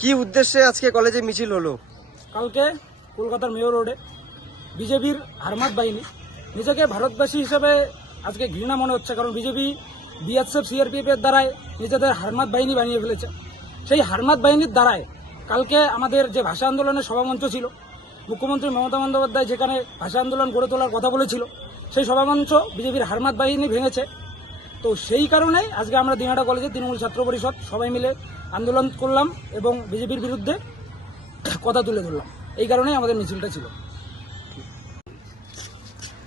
কি উদ্দেশ্যে আজকে কলেজে মিছিল হলো? কালকে কলকাতার মেয়র রোডে বিজেপির হারমাত বাহিনী নিজেকে ভারতবাসী হিসেবে আজকে ঘৃণা মনে হচ্ছে, কারণ বিজেপি, বিএসএফ, সিআরপিএফ এর দ্বারাই নিজেদের হারমাত বাহিনী বানিয়ে ফেলেছে। সেই হারমাত বাহিনীর দ্বারাই কালকে আমাদের যে ভাষা আন্দোলনের সভামঞ্চ ছিল, মুখ্যমন্ত্রী মমতা বন্দ্যোপাধ্যায় যেখানে ভাষা আন্দোলন গড়ে তোলার কথা বলেছিল, সেই সভামঞ্চ বিজেপির হারমাত বাহিনী ভেঙেছে। তো সেই কারণেই আজকে আমরা দিনাটা কলেজে তৃণমূল ছাত্র পরিষদ সবাই মিলে আন্দোলন করলাম এবং বিজেপির বিরুদ্ধে কথা তুলে ধরলাম। এই কারণেই আমাদের মিছিলটা ছিল।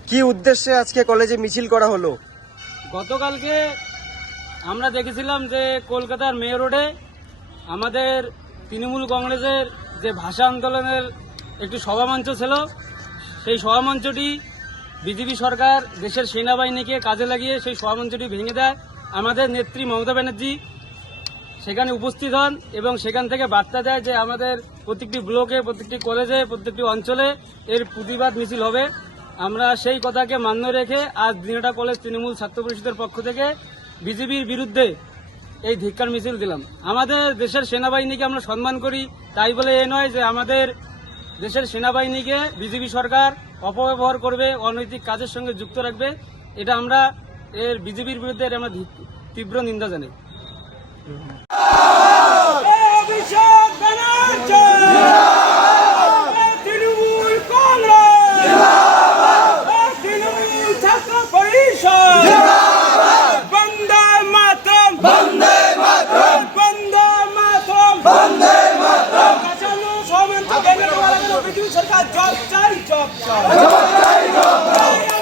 কি উদ্দেশ্যে আজকে কলেজে মিছিল করা হলো? গতকালকে আমরা দেখেছিলাম যে কলকাতার মেয়র রোডে আমাদের তৃণমূল কংগ্রেসের যে ভাষা আন্দোলনের একটি সভামঞ্চ ছিল, সেই সভামঞ্চটি বিজেপি সরকার দেশের সেনাবাহিনীকে কাজে লাগিয়ে সেই সভামঞ্চটি ভেঙে দেয়। আমাদের নেত্রী মমতা ব্যানার্জি সেখানে উপস্থিত হন এবং সেখান থেকে বার্তা দেয় যে আমাদের প্রত্যেকটি ব্লকে, প্রত্যেকটি কলেজে, প্রত্যেকটি অঞ্চলে এর প্রতিবাদ মিছিল হবে। আমরা সেই কথাকে মান্য রেখে আজ দিনটা কলেজ তৃণমূল ছাত্র পরিষদের পক্ষ থেকে বিজেপির বিরুদ্ধে এই ধিক্কার মিছিল দিলাম। আমাদের দেশের সেনাবাহিনীকে আমরা সম্মান করি, তাই বলে এ নয় যে আমাদের দেশের সেনাবাহিনীকে বিজেপি সরকার অপব্যবহার করবে, অনৈতিক কাজের সঙ্গে যুক্ত রাখবে, এটা আমরা এর বিজেপির বিরুদ্ধে এর আমরা তীব্র নিন্দা জানাই। পৃথিবী সরকার জব চাই জব চাই জবাব চাই জব এই